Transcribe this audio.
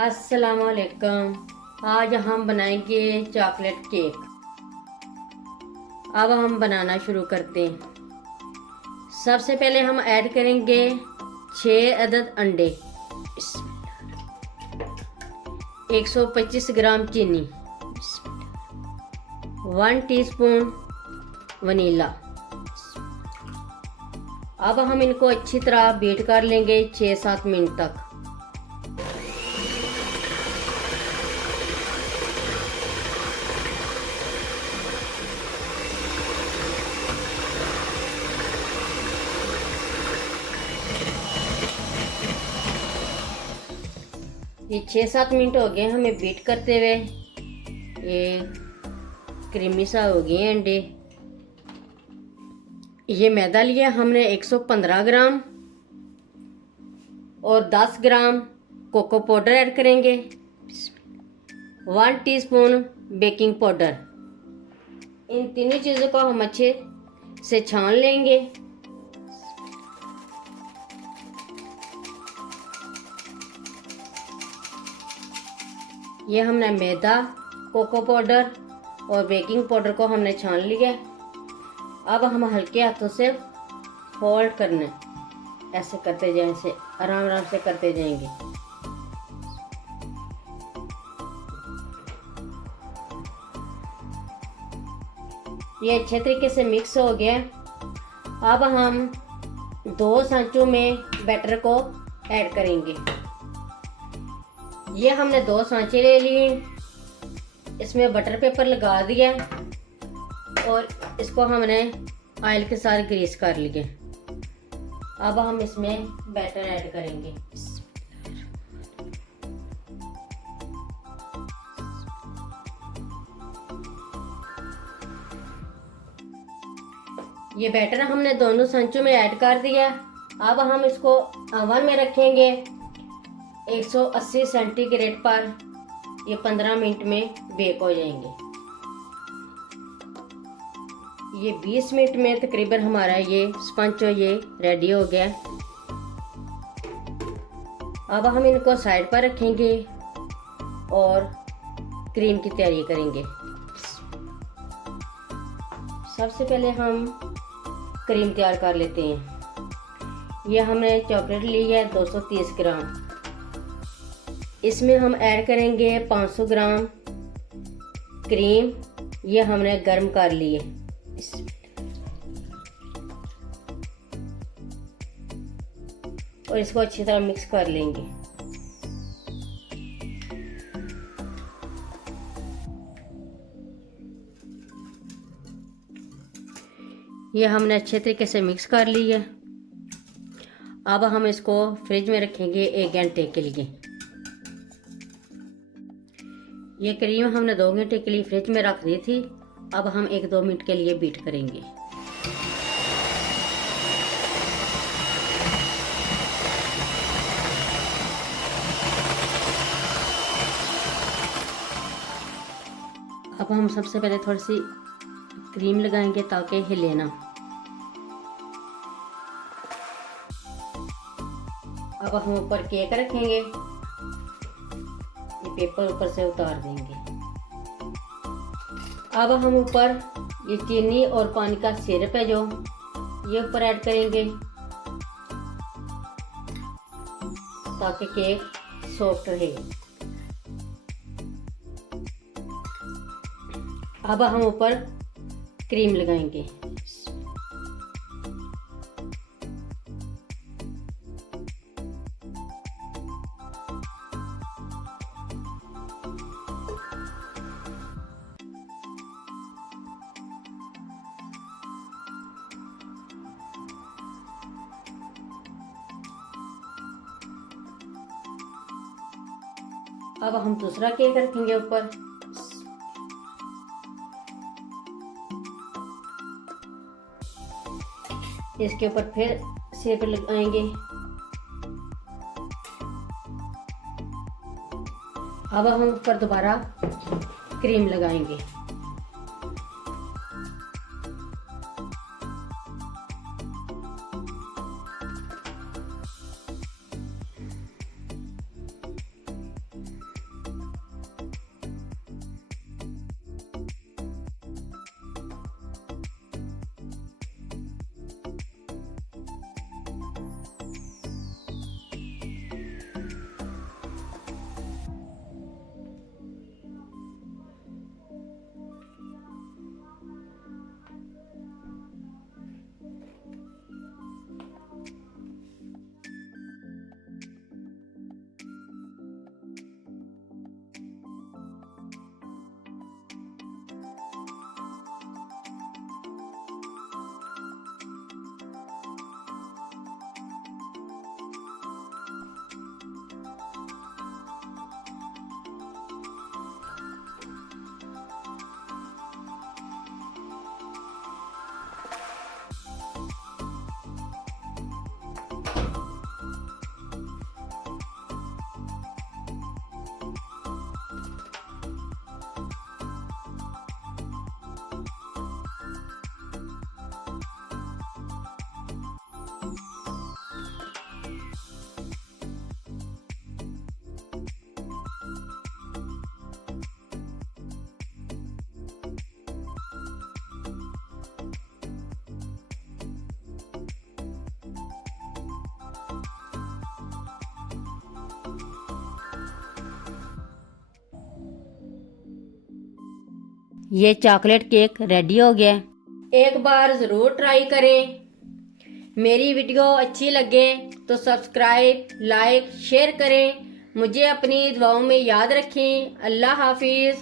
अस्सलाम वालेकुम। आज हम बनाएंगे चॉकलेट केक। अब हम बनाना शुरू करते हैं। सबसे पहले हम ऐड करेंगे 6 अदद अंडे, 125 ग्राम चीनी, 1 टीस्पून वनीला। अब हम इनको अच्छी तरह बीट कर लेंगे 6-7 मिनट तक। ये 6-7 मिनट हो गए हमें बीट करते हुए। ये क्रीमी सा हो गए अंडे। ये मैदा लिया हमने 115 ग्राम और 10 ग्राम कोको पाउडर ऐड करेंगे, 1 टीस्पून बेकिंग पाउडर। इन तीनों चीज़ों को हम अच्छे से छान लेंगे। ये हमने मैदा, कोको पाउडर और बेकिंग पाउडर को हमने छान लिया। अब हम हल्के हाथों से फोल्ड करना, ऐसे करते जाएं, से आराम आराम से करते जाएंगे। ये अच्छे तरीके से मिक्स हो गया। अब हम 2 सांचों में बैटर को ऐड करेंगे। ये हमने 2 सांचे ले लिए, इसमें बटर पेपर लगा दिया और इसको हमने ऑयल के साथ ग्रीस कर लिया। अब हम इसमें बैटर ऐड करेंगे। ये बैटर हमने दोनों सांचों में ऐड कर दिया। अब हम इसको ओवन में रखेंगे 180 सेंटीग्रेड पर। ये 15 मिनट में बेक हो जाएंगे। ये 20 मिनट में तकरीबन हमारा ये स्पंज ये रेडी हो गया। अब हम इनको साइड पर रखेंगे और क्रीम की तैयारी करेंगे। सबसे पहले हम क्रीम तैयार कर लेते हैं। ये हमने चॉकलेट ली है 230 ग्राम। इसमें हम ऐड करेंगे 500 ग्राम क्रीम। ये हमने गर्म कर ली है। और इसको अच्छी तरह मिक्स कर लेंगे। ये हमने अच्छे तरीके से मिक्स कर ली है। अब हम इसको फ्रिज में रखेंगे 1 घंटे के लिए। ये क्रीम हमने 2 घंटे के लिए फ्रिज में रख दी थी। अब हम 1-2 मिनट के लिए बीट करेंगे। अब हम सबसे पहले थोड़ी सी क्रीम लगाएंगे ताकि हिले ना। अब हम ऊपर केक रखेंगे। ये पेपर ऊपर से उतार देंगे। अब हम ऊपर ये चीनी और पानी का सिरप है जो ये ऊपर ऐड करेंगे ताकि केक सॉफ्ट रहे। अब हम ऊपर क्रीम लगाएंगे। अब हम दूसरा केक रखेंगे ऊपर। इसके ऊपर फिर सिरप लगाएंगे। अब हम ऊपर दोबारा क्रीम लगाएंगे। ये चॉकलेट केक रेडी हो गया। एक बार ज़रूर ट्राई करें। मेरी वीडियो अच्छी लगे तो सब्सक्राइब, लाइक, शेयर करें। मुझे अपनी दुआओं में याद रखें। अल्लाह हाफिज़।